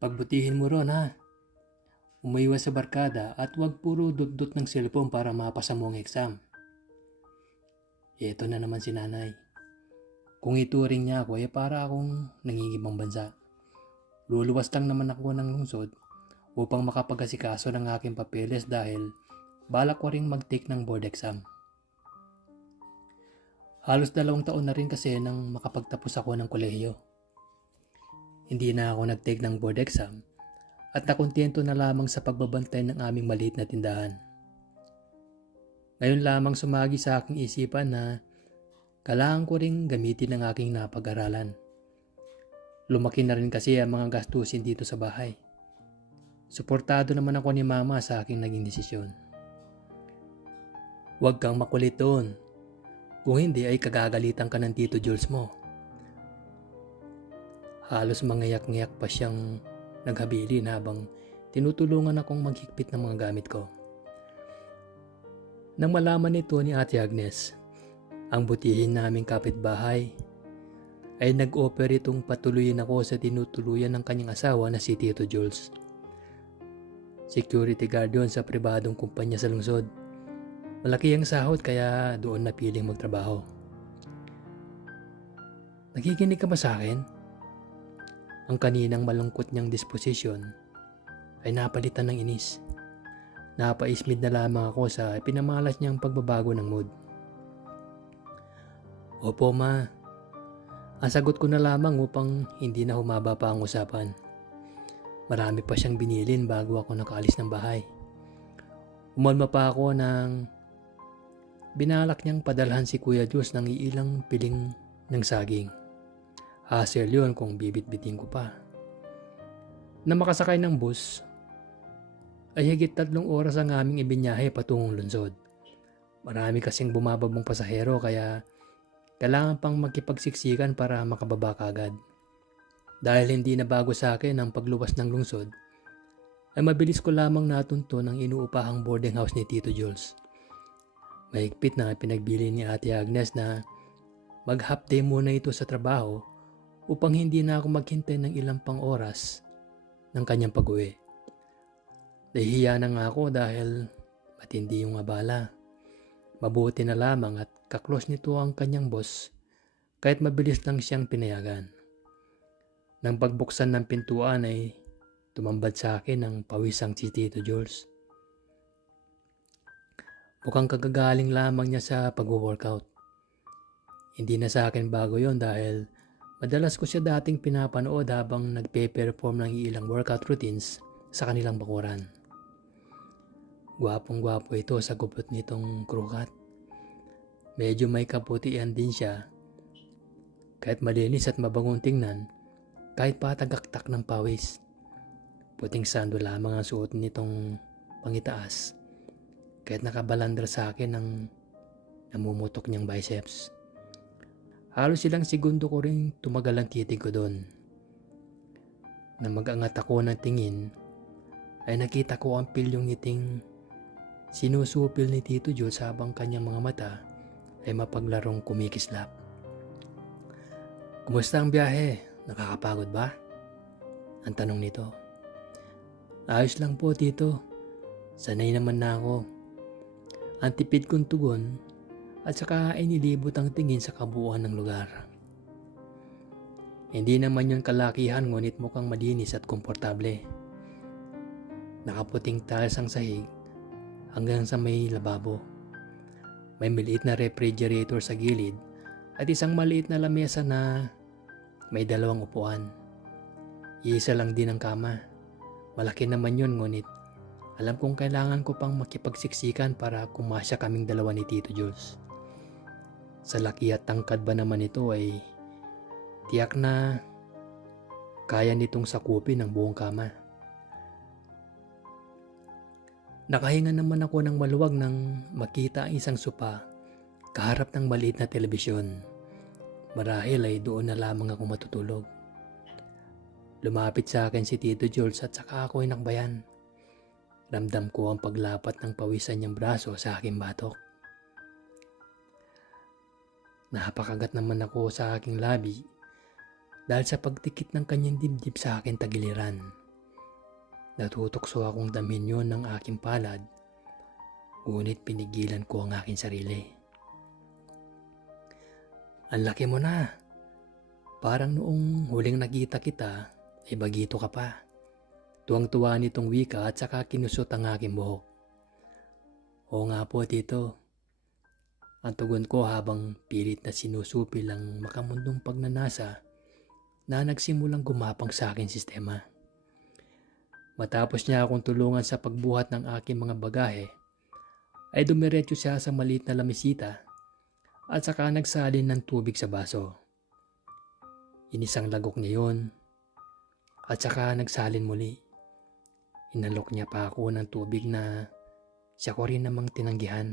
Pagbutihin mo ron ha. Umiwas sa barkada at huwag puro dot-dot ng cellphone para mapasa mo ang exam. Ito na naman si nanay. Kung ituring niya ako para akong nangingibang bansa. Luluwas lang naman ako ng lungsod upang makapag-asikaso ng aking papeles dahil balak ko ring mag-take ng board exam. Halos 2 taon na rin kasi nang makapagtapos ako ng kolehiyo. Hindi na ako nag-take ng board exam at nakontento na lamang sa pagbabantay ng aming maliit na tindahan. Ngayon lamang sumagi sa aking isipan na kailangan ko ring gamitin ang aking napag-aralan. Lumaki na rin kasi ang mga gastusin dito sa bahay. Suportado naman ako ni mama sa aking naging desisyon. Huwag kang makulit doon. Kung hindi ay kagagalitan ka ng Tito Jules mo. Halos mangayak-ngayak pa siyang naghabilin habang tinutulungan akong maghigpit ng mga gamit ko. Nang malaman nito ni Ate Agnes, ang butihin naming kapitbahay, ay nag-offer itong patuloyin ako sa tinutuluyan ng kanyang asawa na si Tito Jules. Security guard yun sa pribadong kumpanya sa lungsod. Malaki ang sahod kaya doon napiling magtrabaho. Nakikinig ka ba sa akin? Ang kaninang malungkot niyang disposisyon ay napalitan ng inis. Napaismid na lamang ako sa pinamalas niyang pagbabago ng mood. Opo ma, ang sagot ko na lamang upang hindi na humaba pa ang usapan. Marami pa siyang binilin bago ako nakaalis ng bahay. Umalma pa ako nang binalak niyang padalhan si Kuya Diyos ng ilang piling ng saging. Hassle yun kung bibit-biting ko pa. Na makasakay ng bus, ay higit 3 oras ang aming ibinyahe patungong lungsod. Marami kasing bumababong pasahero kaya kailangan pang magkipagsiksikan para makababa kagad. Dahil hindi na bago sa akin ang pagluwas ng lungsod, ay mabilis ko lamang natunto ng inuupahang boarding house ni Tito Jules. Mahigpit na pinagbili ni Ate Agnes na mag-half day muna ito sa trabaho upang hindi na ako maghintay ng ilang pang oras ng kanyang pag-uwi. Nahihiya na nga ako dahil matindi yung abala. Mabuti na lamang at kaklos nito ang kanyang boss kahit mabilis lang siyang pinayagan. Nang pagbuksan ng pintuan ay tumambad sa akin ang pawisang si Tito Jules. Mukhang kagagaling lamang niya sa pag-workout. Hindi na sa akin bago yon dahil madalas ko siya dating pinapanood habang nagpe-perform ng ilang workout routines sa kanilang bakuran. Gwapong-gwapo ito sa gupot nitong krukat. Medyo may kaputian din siya. Kahit malinis at mabangong tingnan, kahit pa tagaktak ng pawis. Puting sando lamang ang suot nitong pangitaas. Kahit nakabalandra sa akin ang namumutok niyang biceps. Halos ilang segundo ko rin tumagal ang titig ko doon. Nang mag-angat ako ng tingin, ay nakita ko ang pilyong ngiting sinusupil ni Tito Jules habang kanyang mga mata ay mapaglarong kumikislap. Kumusta ang biyahe? Nakakapagod ba? Ang tanong nito. Ayos lang po tito. Sanay naman na ako. Ang tipid kong tugon at saka ay nilibot ang tingin sa kabuuan ng lugar. Hindi naman yun kalakihan ngunit mukhang malinis at komportable. Nakaputing tiles ang sahig hanggang sa may lababo. May maliit na refrigerator sa gilid at isang maliit na lamesa na may 2 upuan. Iisa lang din ang kama. Malaki naman yun ngunit alam kong kailangan ko pang makipagsiksikan para kumasya kaming 2 ni Tito Jules. Sa laki at tangkad ba naman ito ay tiyak na kaya nitong sakupin ang buong kama. Nakahinga naman ako ng maluwag nang makita ang isang sopa kaharap ng maliit na telebisyon. Marahil ay doon na lamang ako matutulog. Lumapit sa akin si Tito Jules at saka ako inakbayan. Ramdam ko ang paglapat ng pawisan niyang braso sa aking batok. Napakagat naman ako sa aking labi dahil sa pagtikit ng kanyang dibdib sa akin tagiliran. Natutokso akong damhin yun ng aking palad, ngunit pinigilan ko ang aking sarili. Ang laki mo na. Parang noong huling nakita kita, ay bagito ka pa. Tuwang-tuwa nitong wika at saka kinusot ang aking buhok. Oo nga po, tito. Ang tugon ko habang pilit na sinusupil ang makamundong pagnanasa na nagsimulang gumapang sa aking sistema. Matapos niya akong tulungan sa pagbuhat ng aking mga bagahe, ay dumiretso siya sa maliit na lamisita at saka nagsalin ng tubig sa baso. Inisang lagok niya yon at saka nagsalin muli. Inalok niya pa ako ng tubig na siya ko rin namang tinanggihan.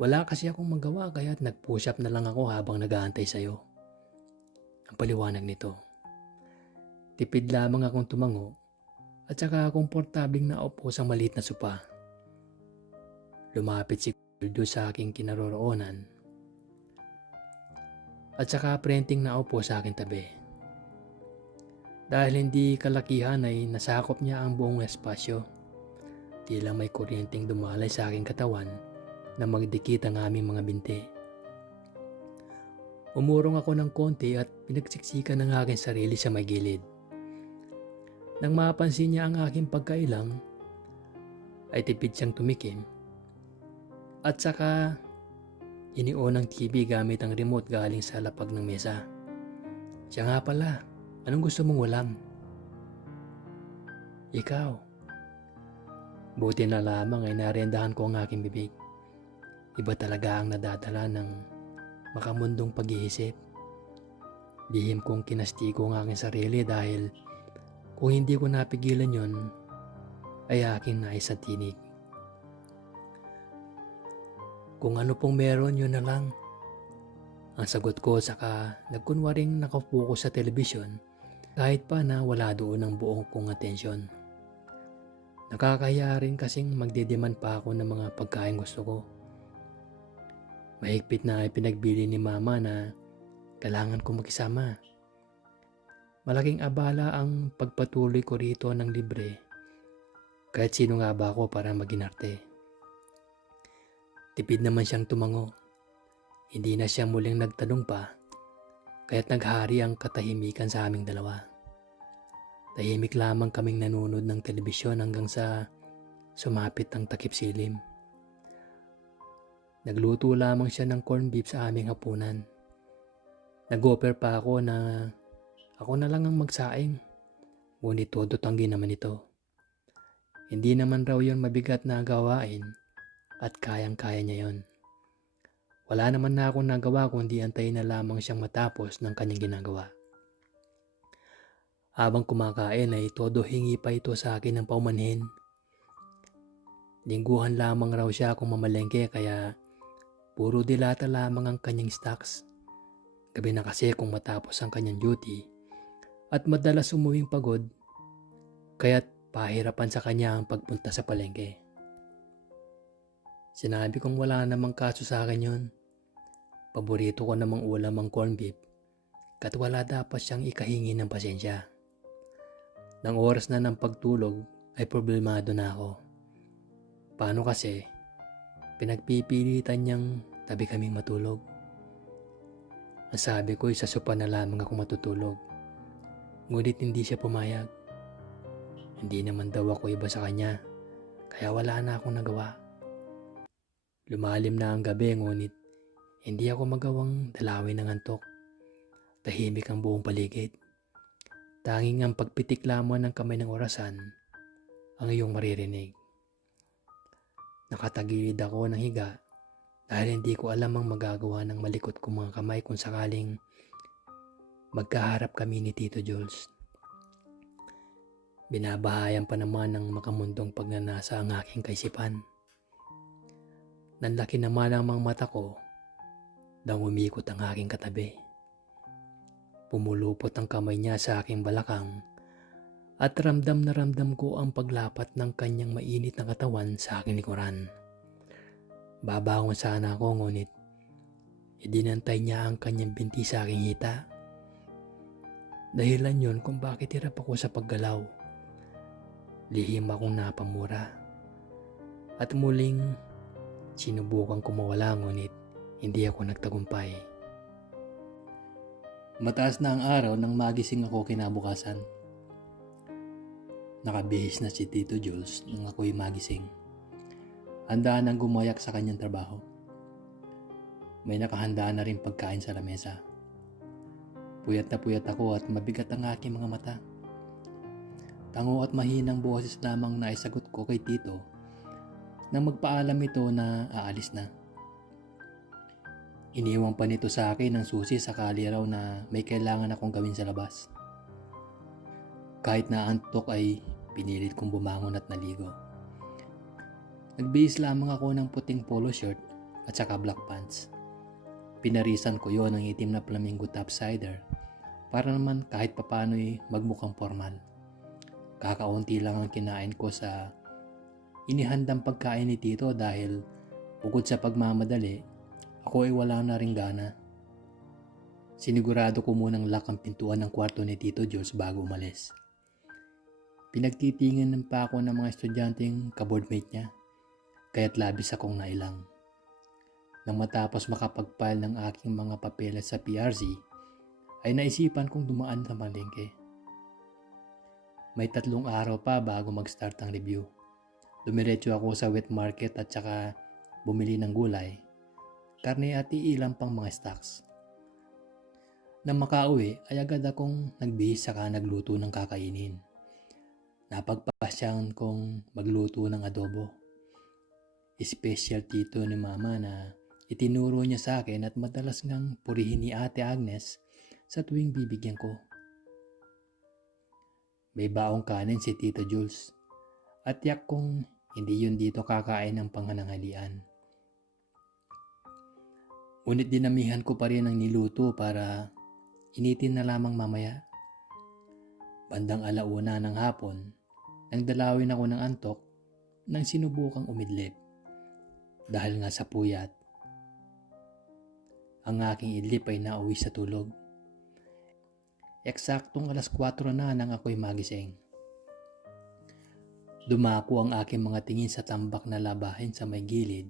Wala kasi akong magawa kaya't nag-push up na lang ako habang nag-aantay sa'yo. Ang paliwanag nito. Tipid lamang akong tumango at saka komportabling naupo sa maliit na sopa. Lumapit si Kuldo sa aking kinaroroonan at saka prenting naupo sa aking tabi. Dahil hindi kalakihan ay nasakop niya ang buong espasyo. Tila may kuryenteng dumalay sa aking katawan na magdikit ang aming mga binti. Umurong ako ng konti at pinagsiksikan ng aking sarili sa may gilid. Nang mapansin niya ang aking pagkailang, ay tipid siyang tumikim at saka inion ang TV gamit ang remote galing sa lapag ng mesa. Siya nga pala, anong gusto mong ulam? Ikaw. Buti na lamang ay narendahan ko ang aking bibig. Iba talaga ang nadadala ng makamundong pag-iisip. Lihim kong kinastigo ang aking sarili dahil kung hindi ko napigilan yon, ay aking naisatinig. Kung ano pong meron, yun na lang. Ang sagot ko saka nagkunwaring nakapokus sa telebisyon kahit pa na wala doon ang buong kong atensyon. Nakakaya rin kasing magdedemand pa ako ng mga pagkain gusto ko. Mahigpit na ipinagbili ni mama na kailangan ko makisama. Malaking abala ang pagpatuloy ko rito ng libre kahit sino nga ba ako para maginarte. Tipid naman siyang tumango. Hindi na siya muling nagtanong pa kaya't naghari ang katahimikan sa aming dalawa. Tahimik lamang kaming nanonood ng telebisyon hanggang sa sumapit ang takip silim. Nagluto lamang siya ng corned beef sa aming hapunan. Nag-offer pa ako na ako na lang ang magsaing. Ngunit todo tanggi naman ito. Hindi naman raw yon mabigat na gawain at kayang-kaya niya yon. Wala naman na akong nagawa kundi antayin na lamang siyang matapos ng kanyang ginagawa. Habang kumakain ay todo hingi pa ito sa akin ng paumanhin. Lingguhan lamang raw siya kung mamalengke kaya puro dilata lamang ang kanyang stocks. Gabi na kasi kung matapos ang kanyang duty at madalas umuwing pagod kaya't pahirapan sa kanya ang pagpunta sa palengke. Sinabi kong wala namang kaso sa akin yon. Paborito ko namang ulam ang corned beef kat wala dapat siyang ikahingi ng pasensya. Nang oras na ng pagtulog ay problemado na ako. Paano kasi pinagpipilitan niyang tabi kaming matulog. Ang sabi ko ay sa sopa na lamang ako matutulog. Ngunit hindi siya pumayag. Hindi naman daw ako iba sa kanya kaya wala na akong nagawa. Lumalim na ang gabi ngunit hindi ako magawang dalawin ng antok. Tahimik ang buong paligid. Tanging ang pagpitik lamang ng kamay ng orasan ang iyong maririnig. Nakatagilid ako ng higa dahil hindi ko alam ang magagawa ng malikot kong mga kamay kung sakaling magkaharap kami ni Tito Jules. Binabahayan pa naman ng makamundong pagnanasa ang aking kaisipan. Nanlaki naman ang mga mata ko nang umikot ang aking katabi. Pumulupot ang kamay niya sa aking balakang at ramdam na ramdam ko ang paglapat ng kanyang mainit na katawan sa aking likuran. Babangon sana ako ngunit idinantay niya ang kanyang binti sa aking hita. Dahilan yon kung bakit hirap ako sa paggalaw. Lihim akong napamura at muling sinubukan kumawala, ngunit hindi ako nagtagumpay. Mataas na ang araw nang magising ako kinabukasan. Nakabihis na si Tito Jules nang ako'y magising. Handa nang gumayak sa kanyang trabaho. May nakahanda na rin pagkain sa lamesa. Puyat na puyat ako at mabigat ang aking mga mata. Tango at mahinang boses lamang na isagot ko kay Tito nang magpaalam ito na aalis na. Iniwan pa nito sa akin ng susi sakali raw na may kailangan akong gawin sa labas. Kahit na antok ay pinilit kong bumangon at naligo. Nagbihis lamang ako ng puting polo shirt at saka black pants. Pinarisan ko yon ng itim na flamingo topsider para naman kahit papano'y magmukhang formal. Kakaunti lang ang kinain ko sa inihandang pagkain ni Tito dahil bukod sa pagmamadali, ako ay wala na ring gana. Sinigurado ko munang lock ang pintuan ng kwarto ni Tito Jules bago umalis. Pinagtitinginan pa ako ng mga estudyanteng kaboardmate niya, kaya't labis akong nailang. Nang matapos makapag-file ng aking mga papeles sa PRC, ay naisipan kong dumaan sa palengke. May 3 araw pa bago mag-start ang review. Dumiretso ako sa wet market at saka bumili ng gulay, karne at ilang pang mga stocks. Nang makauwi ay agad akong nagbihis saka nagluto ng kakainin. Napagpasyahan kong magluto ng adobo. Special Tito ni Mama na itinuro niya sa akin at madalas ngang purihin ni Ate Agnes sa tuwing bibigyan ko. May baong kanin si Tito Jules at tiyak kong hindi yun dito kakain ng pangananghalian. Ngunit dinamihan ko pa rin ang niluto para initin na lamang mamaya. Bandang 1:00 ng hapon, nang dalawin ako ng antok nang sinubukang umidlip. Dahil nga sa puyat, ang aking idlip ay nauwi sa tulog. Eksaktong 4:00 na nang ako'y magising. Dumako ang aking mga tingin sa tambak na labahin sa may gilid,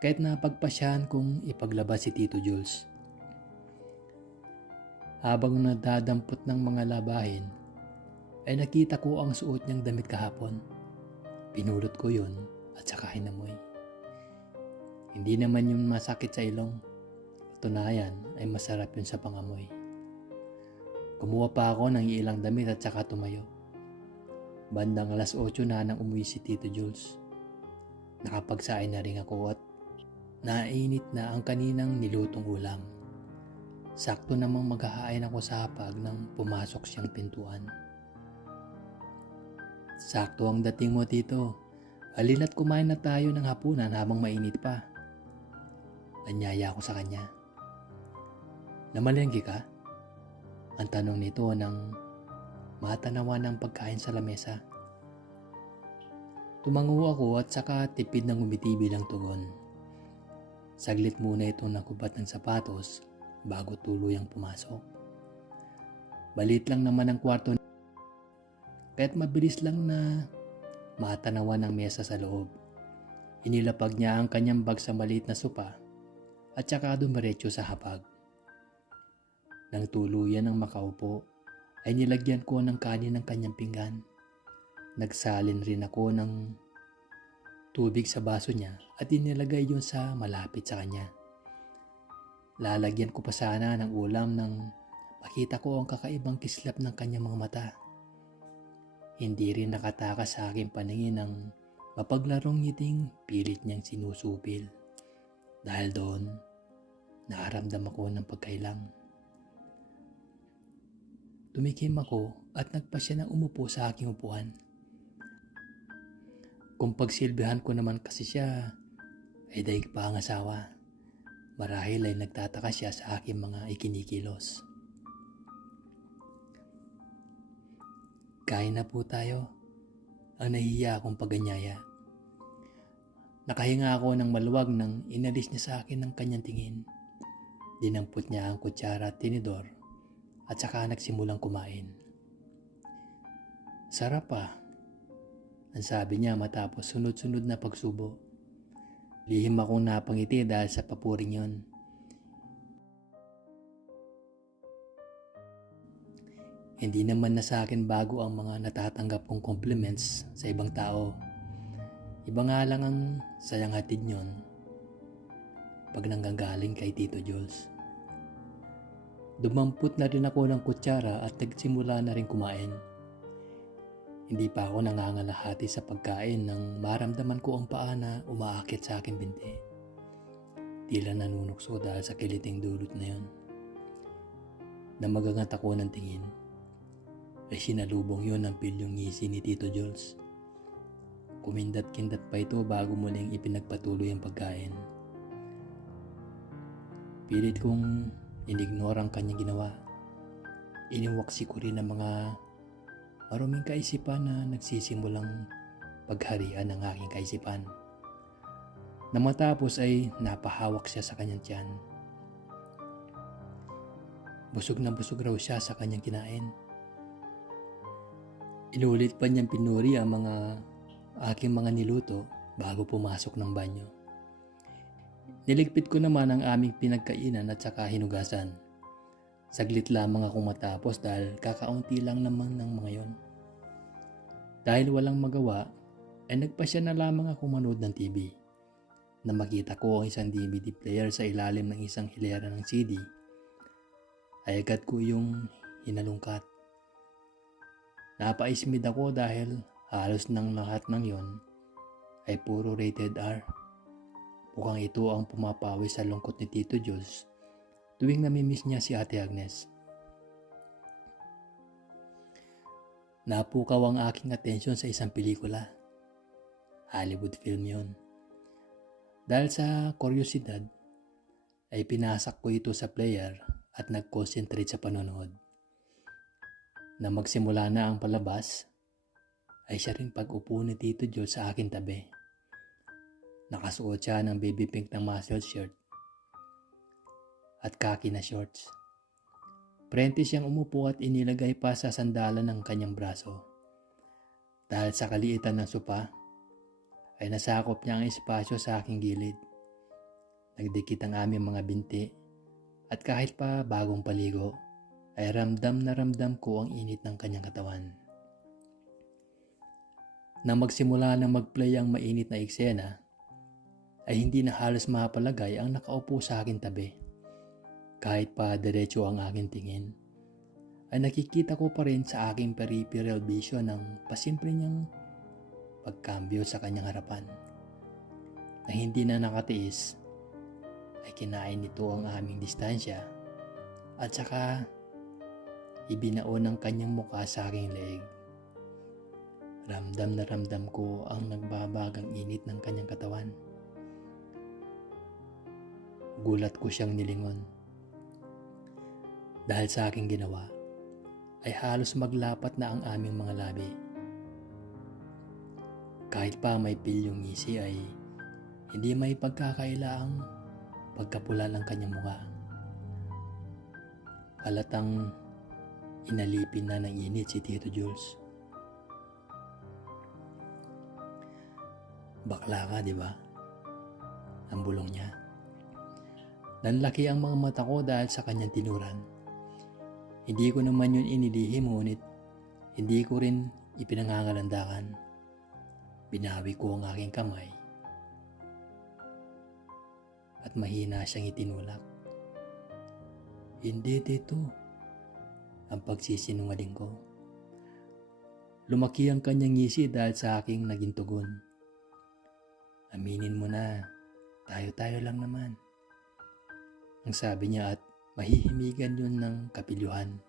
kahit napagpasyahan kong ipaglabas si Tito Jules. Habang nadadampot ng mga labahin, ay nakita ko ang suot niyang damit kahapon. Pinulot ko yun at saka hinamoy. Hindi naman yun masakit sa ilong. Tunayan ay masarap yun sa pangamoy. Kumuha pa ako ng ilang damit at saka tumayo. Bandang 8:00 na nang umuwi si Tito Jules. Nakapagsain na rin ako at nainit na ang kaninang nilutong ulam. Sakto namang maghahain ako sa hapag nang pumasok siyang pintuan. Sakto ang dating mo, Tito. Halina't kumain na tayo ng hapunan habang mainit pa. Anyaya ko sa kanya. Namalengke ka? Ang tanong nito nang matanawan ng pagkain sa lamesa. Tumango ako at saka tipid ng umiti bilang tugon. Saglit muna itong nakubat ng sapatos bago tuluyang pumasok. Balit lang naman ang kwarto, kaya't mabilis lang na matanawan ng mesa sa loob. Inilapag niya ang kanyang bag sa maliit na sopa at saka dumiretso sa hapag. Nang tuluyan ng makaupo, ay nilagyan ko ng kanin ng kanyang pinggan. Nagsalin rin ako ng tubig sa baso niya at inilagay yun sa malapit sa kanya. Lalagyan ko pa sana ng ulam nang makita ko ang kakaibang kislap ng kanyang mga mata. Hindi rin nakatakas sa aking paningin ang mapaglarong ngiting pilit niyang sinusupil. Dahil doon, nakaramdam ako ng pagkailang. Tumikim ako at nagpasya na umupo sa aking upuan. Kung pagsilbihan ko naman kasi siya, ay daig pa ang asawa. Marahil ay nagtataka siya sa aking mga ikinikilos. Kain na po tayo. Ang nahihiya akong paganyaya. Nakahinga ako ng maluwag nang inalis niya sa akin ng kanyang tingin. Dinampot niya ang kutsara at tinidor at saka nagsimulang kumain. Sarap pa. Ang sabi niya matapos sunod-sunod na pagsubo. Lihim akong napangiti dahil sa papuring yon. Hindi naman na sa akin bago ang mga natatanggap kong compliments sa ibang tao. Iba nga lang ang sayang hatid nyon pag nanggagaling kay Tito Jules. Dumampot na rin ako ng kutsara at nagsimula na rin kumain. Hindi pa ako nangangalahati sa pagkain nang maramdaman ko ang paa na umaakit sa aking binti. Tila nanunukso dahil sa kiliting dulot na yon. Namagangat ako ng tingin. Ay sinalubong yon ng pilyong ngisi ni Tito Jules. Kumindat-kindat pa ito bago muling ipinagpatuloy ang pagkain. Pilit kong inignore ang kanyang ginawa. Iniwaksi ko rin ang mga maruming kaisipan na nagsisimulang pagharian ng aking kaisipan. Na matapos ay napahawak siya sa kanyang tiyan. Busog na busog raw siya sa kanyang kinain. Inulit pa niyang pinuri ang aking mga niluto bago pumasok ng banyo. Niligpit ko naman ang aming pinagkainan at saka hinugasan. Saglit lamang akong matapos dahil kakaunti lang naman ng mga yon. Dahil walang magawa, ay nagpasya na lamang ako manood ng TV. Na makita ko ang isang DVD player sa ilalim ng isang hilera ng CD, ay agad ko yung hinalungkat. Napaismid ako dahil halos ng lahat ng yon ay puro rated R. Mukhang ito ang pumapawi sa lungkot ni Tito Jules tuwing namimiss niya si Ate Agnes. Napukaw ang aking atensyon sa isang pelikula. Hollywood film yon. Dahil sa kuryosidad, ay pinasak ko ito sa player at nag-concentrate sa panonood. Na magsimula na ang palabas, ay siya rin pag-upo ni Tito Jules sa aking tabi. Nakasuot siya ng baby pink na muscle shirt at khaki na shorts. Prente siyang umupo at inilagay pa sa sandalan ng kanyang braso. Dahil sa kaliitan ng sopa, ay nasakop niya ang espasyo sa aking gilid. Nagdikit ang aming mga binti at kahit pa bagong paligo, ay ramdam na ramdam ko ang init ng kanyang katawan. Nang magsimula na mag-play ang mainit na eksena, ay hindi na halos mapalagay ang nakaupo sa aking tabi. Kahit pa diretso ang aking tingin, ay nakikita ko pa rin sa aking peripheral vision ang pasimple niyang pagkambyo sa kanyang harapan. Na hindi na nakatiis, ay kinain nito ang aming distansya at saka ibinaon ang kanyang mukha sa aking leeg. Ramdam na ramdam ko ang nagbabagang init ng kanyang katawan. Gulat ko siyang nilingon. Dahil sa aking ginawa, ay halos maglapat na ang aming mga labi. Kahit pa may pilyong ngisi ay hindi may pagkakailaang pagkapula ng kanyang mukha. Halatang inalipin na ng init si Tito Jules. Bakla ka, di ba? Ang bulong niya. Nanlaki ang mga mata ko dahil sa kanyang tinuran. Hindi ko naman yun inilihim, ngunit hindi ko rin ipinangangalandakan. Binawi ko ang aking kamay at mahina siyang itinulak. Hindi dito, ang pagsisinungaling ko. Lumaki ang kanyang ngisi dahil sa aking naging tugon. Aminin mo na, tayo-tayo lang naman. Ang sabi niya at mahihimigan yun ng kapilyuhan.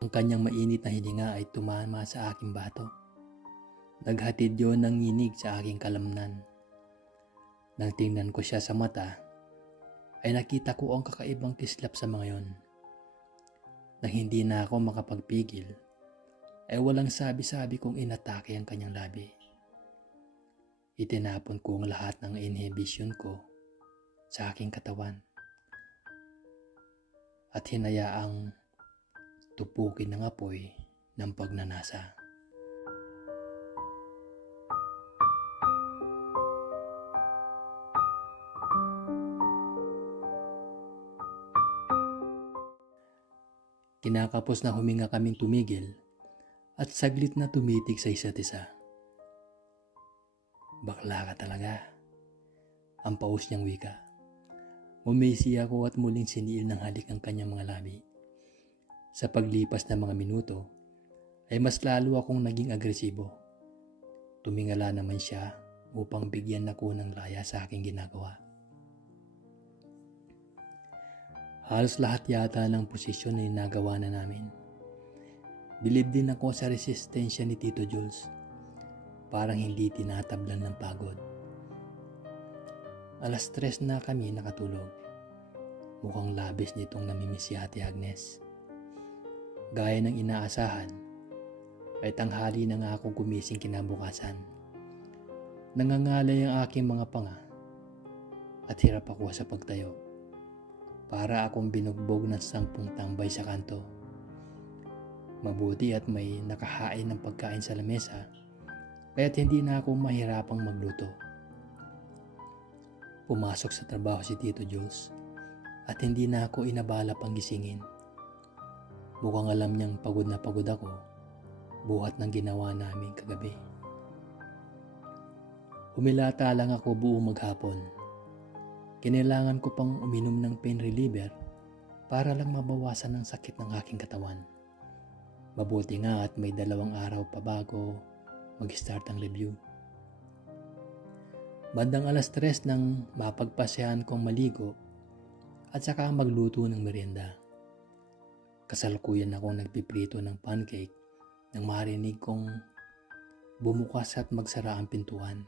Ang kanyang mainit na hininga ay tumama sa aking batok. Naghatid yun ng nginig sa aking kalamnan. Nang tingnan ko siya sa mata, ay nakita ko ang kakaibang kislap sa mga yon. Nang hindi na ako makapagpigil, ay walang sabi-sabi kong inatake ang kanyang labi. Itinapon ko ang lahat ng inhibition ko sa aking katawan at hinayaang tupukin ng apoy ng pagnanasa. Kinakapos na huminga kaming tumigil at saglit na tumitig sa isa't isa. Bakla ka talaga, ang paus niyang wika. Umisi ako at muling siniil ng halik ang kanyang mga labi. Sa paglipas ng mga minuto, ay mas lalo akong naging agresibo. Tumingala naman siya upang bigyan ako ng laya sa aking ginagawa. Halos lahat yata ng posisyon ay nagawa na namin. Bilib din ako sa resistensya ni Tito Jules. Parang hindi tinatablan ng pagod. 3:00 na kami nakatulog. Mukhang labis nitong namimiss si Ate Agnes. Gaya ng inaasahan, ay tanghali na nga ako gumising kinabukasan. Nangangalay ang aking mga panga at hirap ako sa pagtayo. Para akong binugbog ng 10 tambay sa kanto. Mabuti at may nakahain ng pagkain sa lamesa, kaya't hindi na ako mahirapang magluto. Pumasok sa trabaho si Tito Jules at hindi na ako inabala pang gisingin. Mukhang alam niyang pagod na pagod ako, buhat ng ginawa namin kagabi. Humilata lang ako buong maghapon. Kinailangan ko pang uminom ng pain reliever para lang mabawasan ang sakit ng aking katawan. Mabuti nga at may 2 araw pa bago mag-start ang review. Bandang 3:00 nang mapagpasahan kong maligo at saka magluto ng merienda. Kasalukuyan akong nagpiprito ng pancake nang marinig kong bumukas at magsara ang pintuan.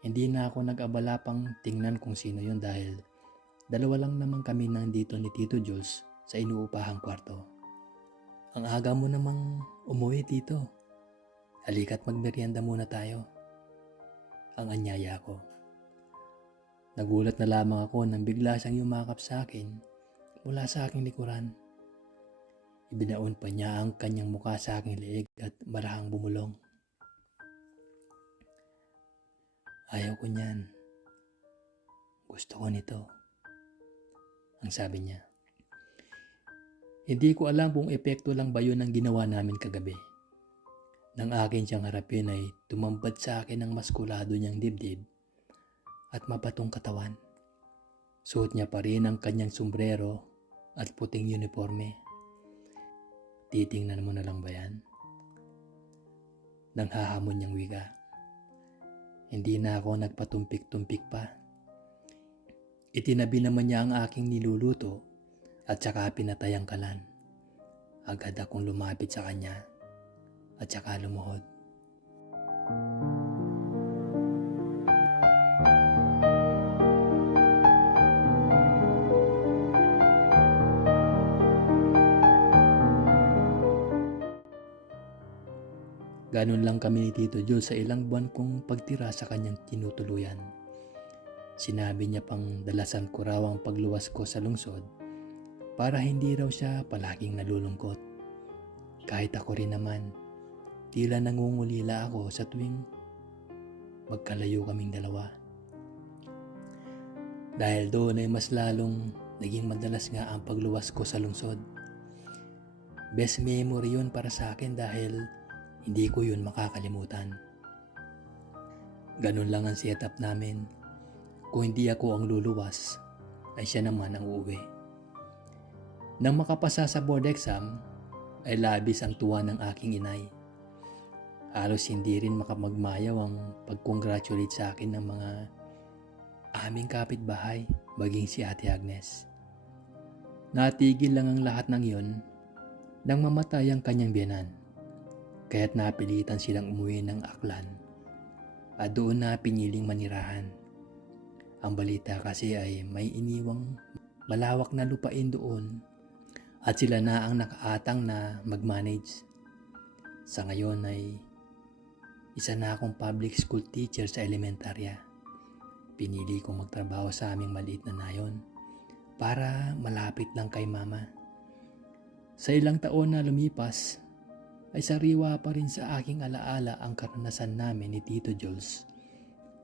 Hindi na ako nag-abala pang tingnan kung sino yun dahil 2 lang naman kami nandito ni Tito Jules sa inuupahang kwarto. Ang aga mo namang umuwi, Tito. Halika't magmerienda muna tayo. Ang anyaya ko. Nagulat na lamang ako nang bigla siyang yumakap sa akin mula sa aking likuran. Ibinaon pa niya ang kanyang mukha sa aking leeg at marahang bumulong. Ayaw ko niyan. Gusto ko nito. Ang sabi niya. Hindi ko alam kung epekto lang ba yun ang ginawa namin kagabi. Nang akin siyang harapin ay tumambad sa akin ang maskulado niyang dibdib at mabatong katawan. Suot niya pa rin ang kanyang sombrero at puting uniforme. Titingnan mo na lang ba yan? Nang hahamon niyang wika. Hindi na ako nagpatumpik-tumpik pa. Itinabi naman niya ang aking niluluto at saka pinatay ang kalan. Agad akong lumapit sa kanya at saka lumuhod. Ganun lang kami ni Tito Jules sa ilang buwan kong pagtira sa kanyang tinutuluyan. Sinabi niya pang dalasan ko raw ang pagluwas ko sa lungsod para hindi raw siya palaging nalulungkot. Kahit ako rin naman, tila nangungulila ako sa tuwing magkalayo kaming dalawa. Dahil doon ay mas lalong naging madalas nga ang pagluwas ko sa lungsod. Best memory yun para sa akin dahil hindi ko yun makakalimutan. Ganun lang ang setup namin. Kung hindi ako ang luluwas, ay siya naman ang uuwi. Nang makapasa sa board exam, ay labis ang tuwa ng aking inay. Halos hindi rin makamagmayaw ang pag-congratulate sa akin ng mga aming kapitbahay, baging si Ate Agnes. Natigil lang ang lahat ng iyon nang mamatay ang kanyang biyenan. Kaya't napilitan silang umuwi ng Aklan at doon na piniling manirahan. Ang balita kasi ay may iniwang malawak na lupain doon at sila na ang nakaatang na mag-manage. Sa ngayon ay isa na akong public school teacher sa elementarya. Pinili kong magtrabaho sa aming maliit na nayon para malapit lang kay mama. Sa ilang taon na lumipas, ay sariwa pa rin sa aking alaala ang karanasan namin ni Tito Jules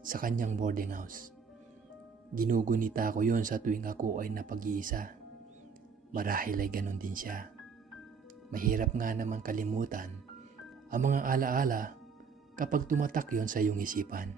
sa kanyang boarding house. Ginugunita ko yon sa tuwing ako ay napag-iisa. Marahil ay ganon din siya. Mahirap nga naman kalimutan ang mga alaala kapag tumatak yon sa iyong isipan.